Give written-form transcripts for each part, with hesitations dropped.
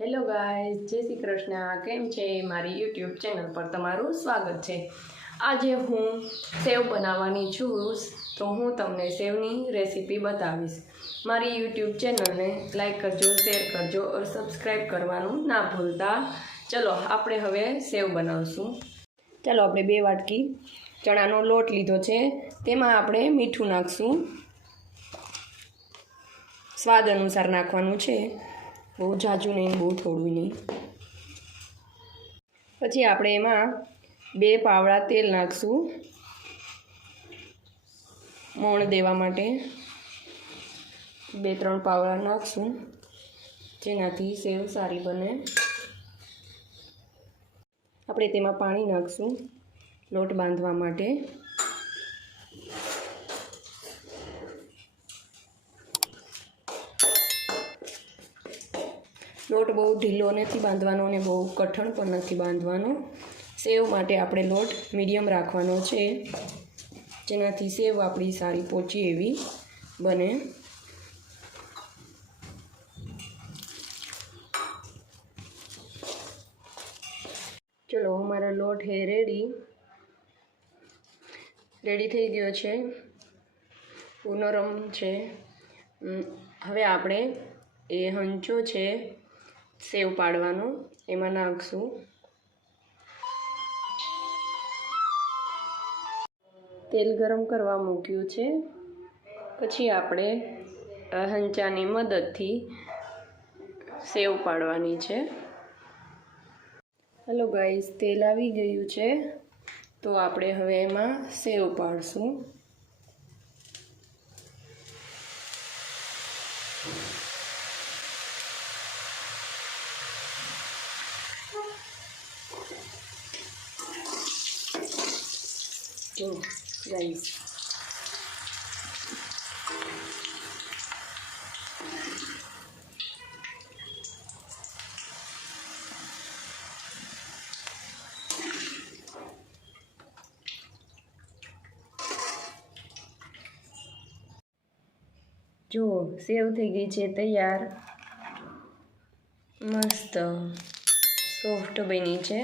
Hello guys, જય શ્રી કૃષ્ણ. કેમ છે? મારી યુટ્યુબ ચેનલ પર તમારું સ્વાગત છે. આજે હું સેવ બનાવવાની છું, તો હું તમને સેવની રેસીપી બતાવીશ. મારી યુટ્યુબ ચેનલને લાઈક કરજો, શેર કરજો और સબસ્ક્રાઈબ કરવાનું ના ભૂલતા. ચલો આપણે હવે સેવ બનાવશું. ચાલો આપણે 2 વાટકી ચણાનો લોટ લીધો છે, તેમાં આપણે મીઠું નાખશું. સ્વાદ અનુસાર નાખવાનું છે, બહુ ઝાઝું નહીં, બહુ થોડું નહીં. પછી આપણે એમાં 2 પાવડા તેલ નાખશું મોણ દેવા માટે. 2-3 પાવડા નાખશું, જેનાથી સેવ સારી બને. આપણે તેમાં પાણી નાખશું લોટ બાંધવા માટે. લોટ બહુ ઢીલો નથી બાંધવાનો અને બહુ કઠણ પણ નથી બાંધવાનો. સેવ માટે આપણે લોટ મીડિયમ રાખવાનો છે, જેનાથી સેવ આપણી સારી પોચી એવી બને. ચલો અમારો લોટ હે રેડી થઈ ગયો છે, બહુ નરમ છે. હવે આપણે એ હંચો છે સેવ પાડવાનો, એમાં નાખશું. તેલ ગરમ કરવા મૂક્યું છે, પછી આપણે હંચાની મદદથી સેવ પાડવાની છે. હેલો ગાઈસ, તેલ આવી ગયું છે, તો આપણે હવે એમાં સેવ પાડશું. જો ગાઈસ, જુઓ સેવ થઈ ગઈ છે તૈયાર, મસ્ત સોફ્ટ બની છે.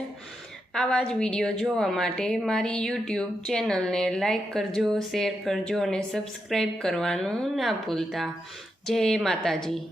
આવા જ વિડીયો જોવા માટે મારી યુટ્યુબ ચેનલને લાઈક કરજો, શેર કરજો અને સબસ્ક્રાઈબ કરવાનું ના ભૂલતા. જય માતાજી.